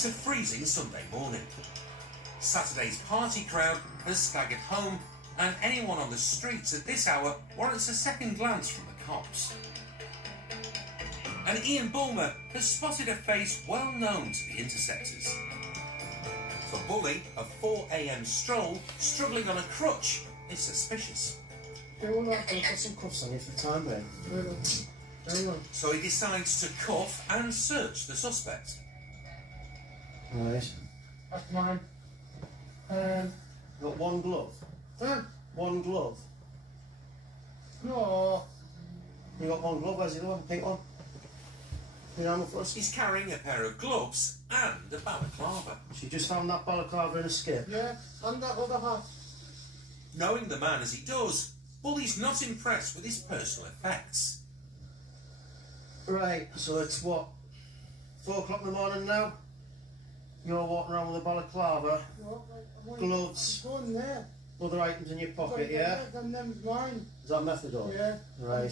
It's a freezing Sunday morning. Saturday's party crowd has staggered home, and anyone on the streets at this hour warrants a second glance from the cops. And Ian Bulmer has spotted a face well known to the interceptors. For Bully, a 4 a.m. stroll struggling on a crutch is suspicious. Yeah, well, I've got some cuffs on you for the time being. Very well. So he decides to cuff and search the suspect. Right. That's mine. Got one glove? One glove? No. You got one glove, where's the other one? Pink one? He's carrying a pair of gloves and a balaclava. She just found that balaclava in a skip? Yeah, and that other hat. Knowing the man as he does, Bully's not impressed with his personal effects. Right, so it's what? 4 o'clock in the morning now? You're walking around with a balaclava, gloves, other items in your pocket, yeah? Is that methadone? Yeah. Right.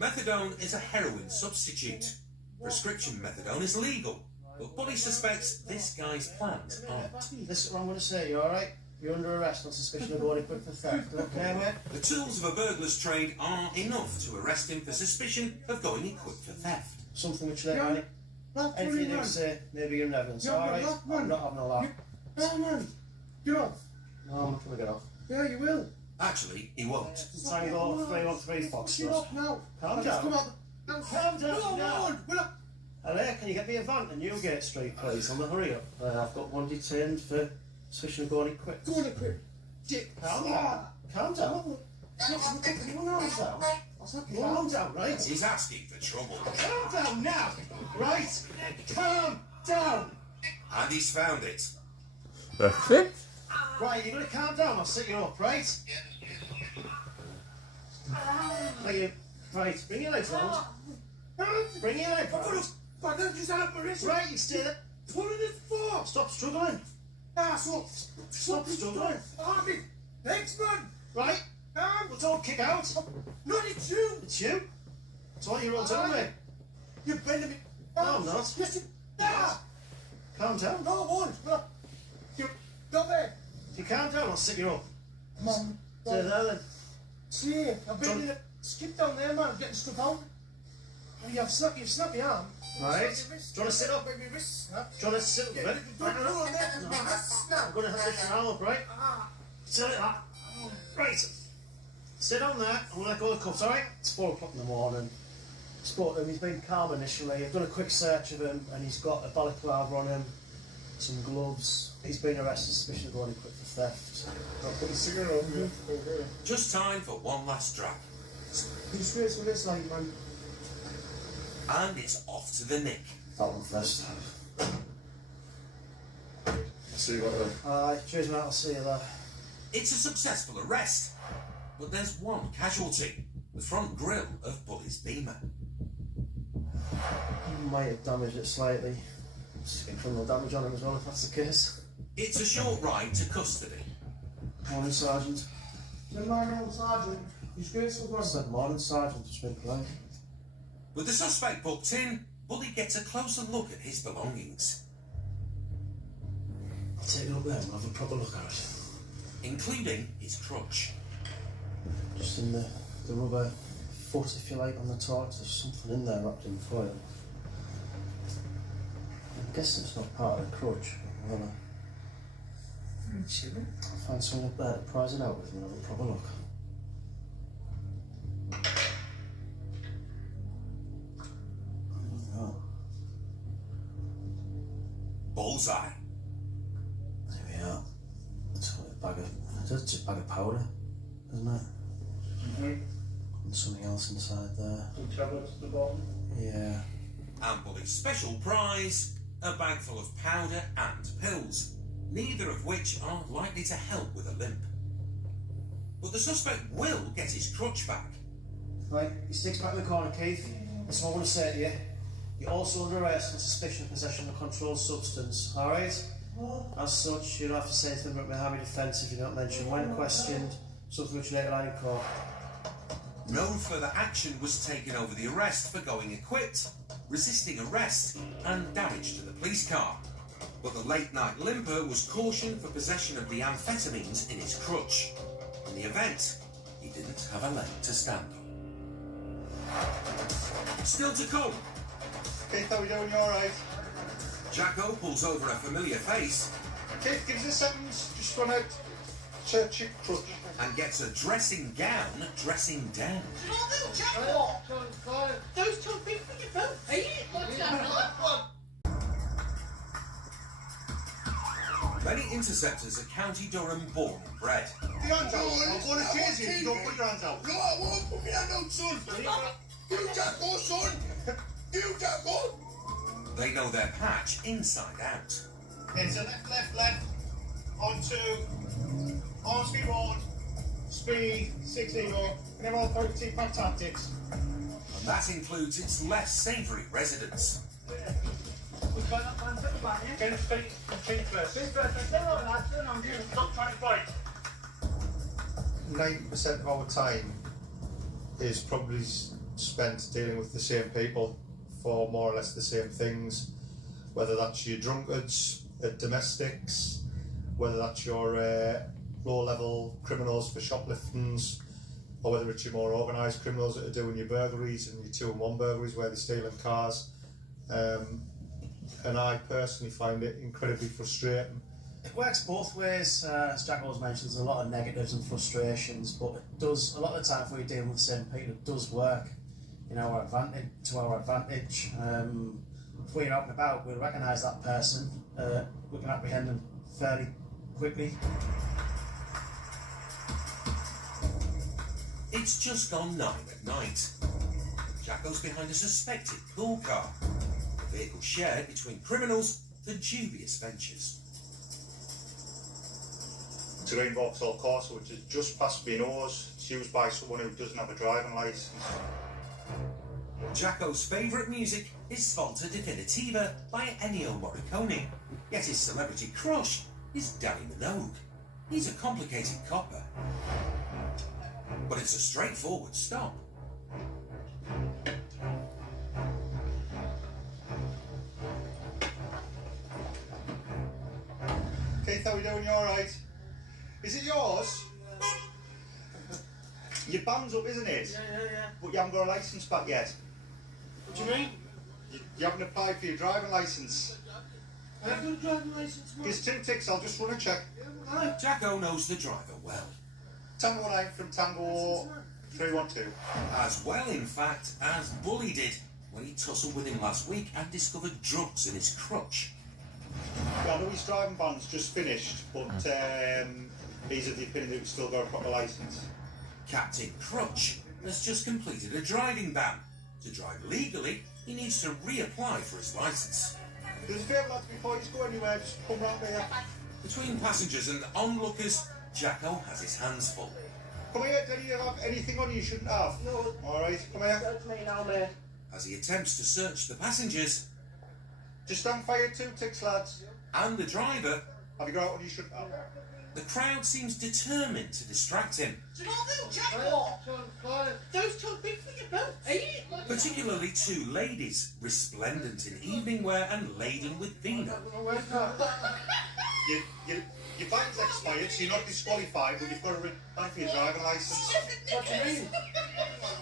Methadone is a heroin substitute. Prescription methadone is legal, but Bully suspects this guy's plans aren't. This is what I'm going to say, you alright? You're under arrest on suspicion of going equipped for theft, okay, mate? The tools of a burglar's trade are enough to arrest him for suspicion of going equipped for theft. Something which they might. Anything you say, maybe you're in evidence, alright? I'm not having a laugh. No, man, get off. No, I'm not going to get off. Yeah, you will. Actually, he won't. Tango 313 Fox. Get off now. Calm down. Calm down now. Hello, can you get me a van to Newgate Street, please? On the hurry up. I've got one detained for suspicion of going equipped. Go on, equipped. Dick. Calm down. Calm down. Calm down, right? He's asking for trouble. Calm down now, right? Calm down. And he's found it. That's it. Right, you're going to calm down, I'll sit you up, right? Thank you. Right, bring your legs round. Bring your legs round. Right, you stay there. What is it for? Stop struggling. Stop struggling. Thanks, man. Right? We'll all kick out. Not it's you. It's you. It's all you're all telling me. You're bending me. No, I'm not. Yes, Calm down. No, I won't. You're not there. If you calm down, I'll sit you up. Mum. Stay there then. See, I've been in a skip down there, man, getting stuff out. Oh, you've snapped my arm. Right. Do you want to sit up? Do you want to sit up a bit? I'm going to have this arm up, right? Sit like that. Right. Sit on there. I'm going to let go of the cuffs, alright? It's 4 o'clock in the morning. Spoke to him, he's been calm initially. I've done a quick search of him and he's got a balaclava on him, some gloves. He's been arrested suspicion of going equipped for theft. I'll put a cigarette on you. Just time for one last drag. Disgrace with this, like, man. And it's off to the nick. That one first. See you later. Aye, cheers mate, I'll see you there. It's a successful arrest, but there's one casualty. The front grille of Bully's Beamer. Might have damaged it slightly. Just get criminal damage on him as well if that's the case. It's a short ride to custody. Morning, Sergeant. Good morning, Sergeant. Disgraceful one. Said morning, Sergeant. Just been polite. With the suspect booked in, Bully gets a closer look at his belongings. I'll take you up there and we'll have a proper look at it. Including his crutch. Just in the rubber foot, if you like, on the torch. There's something in there wrapped in foil. I'm guessing it's not part of the crutch. I'll find something up there to prize it out with and have a proper look. Oh. Bullseye. There we are. It's a bag of powder, isn't it? And something else inside there. Some tablets at the bottom. Yeah. And Bully's special prize, a bag full of powder and pills, neither of which are likely to help with a limp. But the suspect will get his crutch back. Right, he sticks back in the corner, Keith. That's what I want to say to you. You're also under arrest on suspicion of possession of a controlled substance, alright? As such, you don't have to say anything about Mohammed defence if you don't mention when questioned, something which later on in court. No further action was taken over the arrest for going equipped, resisting arrest, and damage to the police car. But the late-night limper was cautioned for possession of the amphetamines in his crutch. In the event, he didn't have a leg to stand on. Still to come. Keith, how are we doing? You alright? Jacko pulls over a familiar face Keith, give us a second. Just want to search your crutch. and gets a dressing gown dressing down. Those two big for your boat, are you? Many interceptors are County Durham born and bred. Put your hands out. I'm going to chase you if you don't put your hands out. No, I won't put my hand out, son. You Jacko, son. You Jacko. They know their patch inside out. Okay, so left. Onto Ormsby Road. Speed 60 or never all 30 pack tactics. And that includes its less savoury residents. We've got that man at the back, yeah? Get his feet first. Stop trying to fight. 90% of our time is probably spent dealing with the same people for more or less the same things, whether that's your drunkards, domestics, whether that's your low-level criminals for shopliftings, or whether it's your more organised criminals that are doing your burglaries and your 2-in-1 burglaries where they're stealing cars. And I personally find it incredibly frustrating. It works both ways, as Jack always mentions. There's a lot of negatives and frustrations, but it does, a lot of the time if we're dealing with the same people, it does work in our advantage, to our advantage. If we're out and about, we'll recognise that person, we can apprehend them fairly quickly. It's just gone 9 at night. Jacko's behind a suspected pool car. The vehicle shared between criminals for dubious ventures. It's a green Vauxhall Corsa which is just past my nose. It's used by someone who doesn't have a driving licence. Jacko's favourite music is Svolta Definitiva by Ennio Morricone. Yet his celebrity crush is Danny Minogue. He's a complicated copper. But it's a straightforward stop. Keith, how are we doing? You alright? Is it yours? Your band's up, isn't it? Yeah. But you haven't got a licence back yet. What do you mean? You haven't applied for your driving licence. I haven't got a driving licence, man. Here's 2 ticks, I'll just run a check. Jacko knows the driver well. Tango 9 from Tango 312. As well, in fact, as Bully did when he tussled with him last week and discovered drugs in his crutch. Yeah, I know his driving ban's just finished, but he's of the opinion that he's still got a proper licence. Captain Crutch has just completed a driving ban. To drive legally, he needs to reapply for his licence. There's a favour, lads, before you go anywhere, just come round here. Between passengers and onlookers, Jacko has his hands full. Come here, do you have anything on you shouldn't have? No. Alright, come here. That's me now, mate. As he attempts to search the passengers Just stand fire, 2 ticks, lads. and the driver, Have you got out on you shouldn't have? the crowd seems determined to distract him, Those two big for your boat, are you? particularly 2 ladies, resplendent in evening wear and laden with vino. Your band's expired, so you're not disqualified, but you've got to reapply for your driving licence. What do you mean?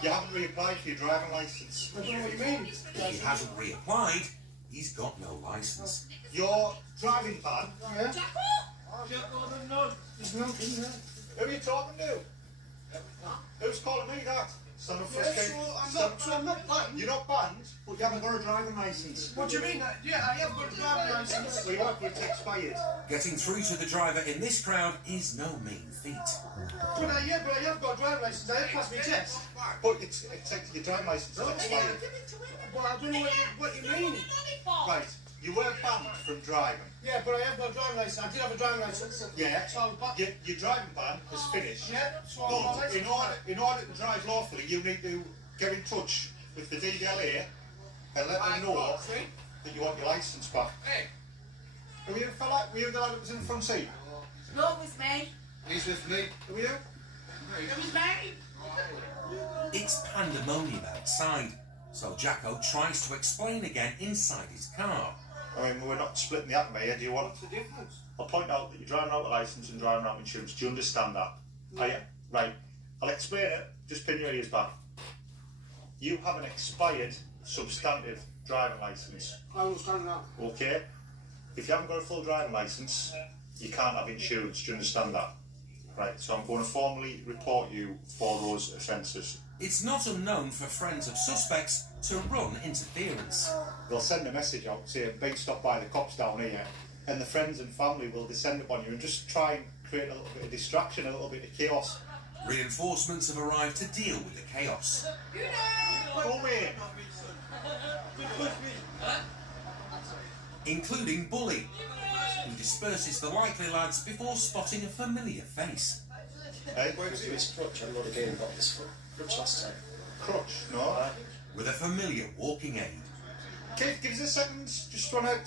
You haven't reapplied for your driving licence. I don't know what you mean. If he hasn't reapplied, he's got no licence. Your driving ban, Yeah? No, there's nothing there. who are you talking to? Who's calling me that? Stand up for a skate. I'm not banned. You're not banned, but you haven't got a driving licence. What do you mean? Yeah, I have got a driving licence. So you have, but it's expired. Getting through to the driver in this crowd is no mean feat. But I have got a driving licence. I have passed my test. But it's your driving licence is expired. Well, I don't know what you mean. Right, you were banned from driving. Yeah, but I have got a driving licence. I did have a driving licence. Yeah. So I was back. Your driving ban has finished. Yeah, so I'm on But licence. in order to drive lawfully, you need to get in touch with the DVLA and let them know that you want your licence back. Hey. Were you fella? Were you the lad that was in the front seat? No, it was me. He's with me. Who are you? It was me. It's pandemonium outside, so Jacko tries to explain again inside his car. I mean, we're not splitting the atom here. Do you want? What's the difference? I'll point out that you're driving out a licence and driving out insurance. Do you understand that? Right. I'll explain it. Just pin your ears back. You have an expired substantive driving licence. I understand that. Okay? If you haven't got a full driving licence, you can't have insurance. Do you understand that? Right, so I'm going to formally report you for those offences. It's not unknown for friends of suspects to run interference. They'll send a message out saying, being stopped by the cops down here, and the friends and family will descend upon you and just try and create a little bit of distraction, a little bit of chaos. Reinforcements have arrived to deal with the chaos, Come here! including Bully, who disperses the likely lads before spotting a familiar face. Hey, Where was it? His crutch. I would have again got this crutch last time. crutch, no? With a familiar walking aid. Kate, give us a second. Just run out.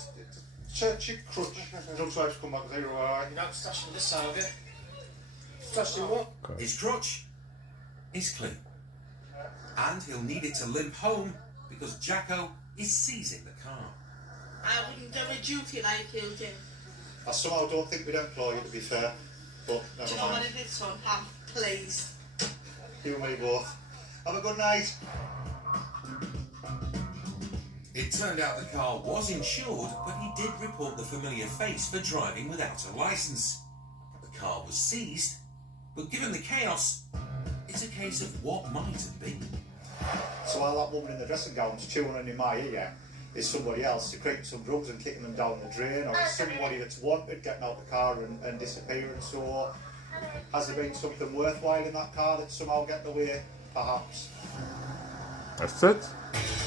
Search your crutch. Don't try to come back there, alright? You're not stashing this side of it. Stashing what? His crutch is clean. And he'll need it to limp home because Jacko is seizing the car. I wouldn't do a duty like you do. I somehow don't think we'd employ you, to be fair. But Do never you know what mind. it is, son? Please. You and me both. Have a good night. It turned out the car was insured, but he did report the familiar face for driving without a licence. The car was seized, but given the chaos, it's a case of what might have been. So while that woman in the dressing gown's chewing in my ear, is somebody else secreting some drugs and kicking them down the drain, or is somebody that's wanted getting out the car and disappearing? So has there been something worthwhile in that car that's somehow getting away? Perhaps. That's it.